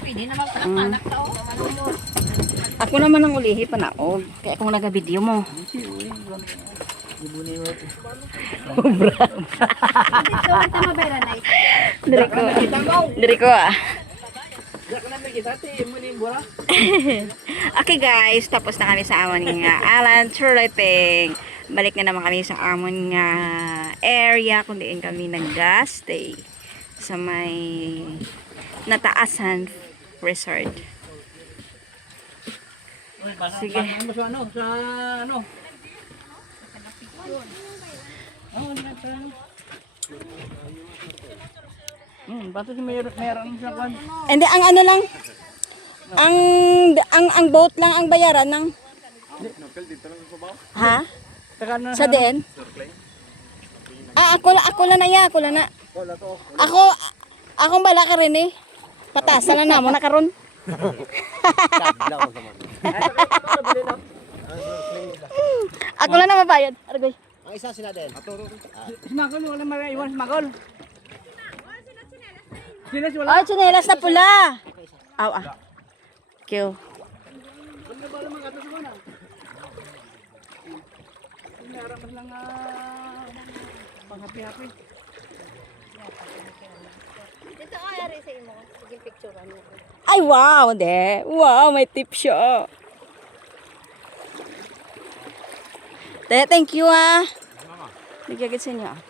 Pwede naman anak tao. Ako naman ang ulihi pa na. Oh, kaya kung naga-video mo. Diri ko. Diri ko ah. Okay guys, tapos na kami sa amon nga Alan Turleping. Balik na naman kami sa amon nga area kung diin kami nag-stay sa may Nataasan Resort. Sige. Sa ano? Bato si meron siya kan. Hindi ang ano lang. Ang boat lang ang bayaran ng. Ha? Sa din? Ako lang na ya, ako lang na. Akong bala ka rin eh. Patasan na mo na karon. Ako lang na mabayad. Argoy. Ang isa sila din. Smagol, wala maiwan smagol. Oh, tsinelas na pula. Aw ah. Kill. Panghapi-hapi. Dito ko ayari sa imo. Sige picturean mo. Ay wow, de. Wow, may tip siya. Thank you ah. Nagkagit sa inyo ah.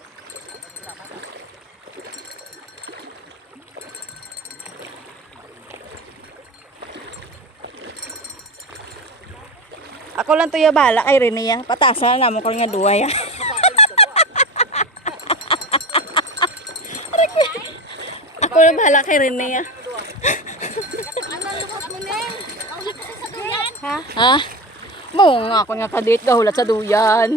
Ako lang to ya bala kay Rene ya. Patasan na mo ko nga duway ya. Ako lang bala kay Rene ya. Ha? Ha? Mo nga ako nga kadit gahulat sa duyan.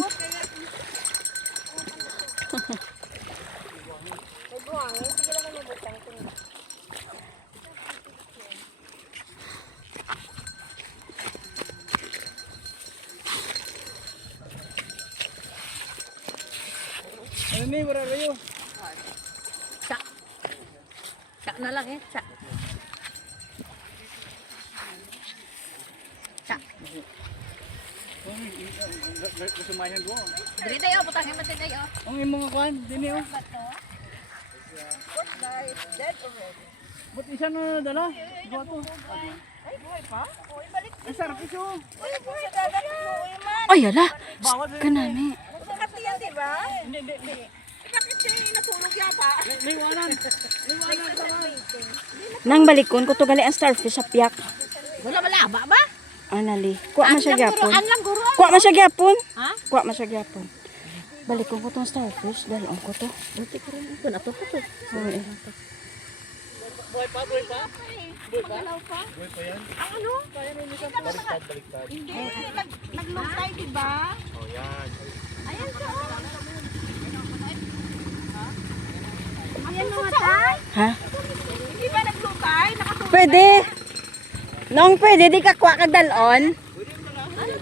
Ano ni wala rayo? Sa na lang eh. Sa. Sumayan do. Dili tayo putangin man tayo. Ang imong kwan, dini oh. But isa na dala. Bato. Ay, buhay pa? O, ibalik. Ang sarap iso. Ay, buhay ka. Man. Ay ala. Kanani. Magkakati yan, di ba? Hindi. Bakit siya natulog yan pa? Liwanan. Nang balikon ko to gali ang starfish sa piyak. Wala malaba ba? Anali. Kuha man siya gyapon. Lang guro. Kuha man siya gyapon. Ha? Kuha man siya gyapon. Balikon ko tong starfish, dalon ko to. Buti ko rin ito. Nato ko to. Ay. Buhay pa. Magalaw pa. Buhay pa yan. Ang ano? Baliktad. Hindi. Naglutay, di ba? Oh, yan. Ayan siya. Ayan mga tay. Ha? Hindi ba naglutay? Nakatulog. Pwede. Nong pwede di ka kuha kag dalon.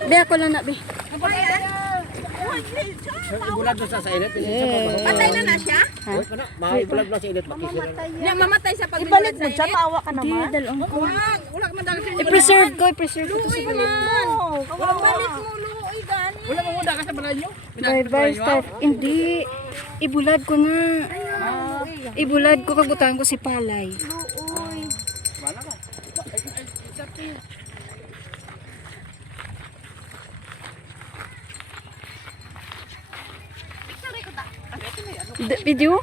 Di ako lang na bi. Ibulad na sa init. Patay na siya? Ibulad na sa init. Makisira. Hindi, mamatay sa pag Ibalik mo siya, maawa ka naman. Di, dalon ko. Wala ka man dagat. I-preserve ko to sa Luoy man. Balik mo, luoy gani. Wala mo muna ka sa balanyo. Bye-bye, Steph. Hindi. Ibulad ko nga. Ibulad ko kagutan ko si Palay. Luoy. Wala ka. Video?